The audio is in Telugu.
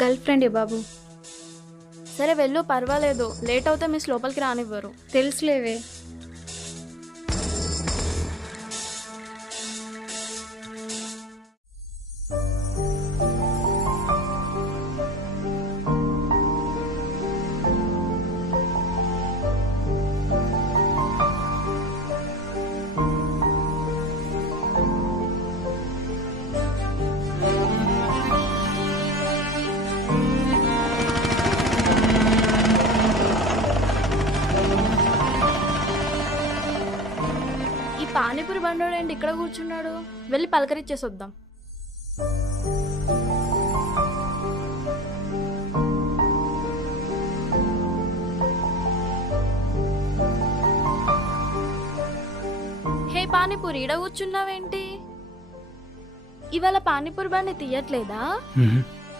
గర్ల్ ఫ్రెండ్ బాబు. సరే వెళ్ళు, పర్వాలేదు. లేట్ అవుతే మిస్ లోపలికి రానివ్వరు. తెలుసులేవే. ఈ పానీపూరి బండోడు ఏంటి ఇక్కడ కూర్చున్నాడు? వెళ్ళి పలకరించేసి వద్దాం. హే పానీపూరి, ఈడ కూర్చున్నావేంటి? ఇవాళ పానీపూరి బండి తీయట్లేదా?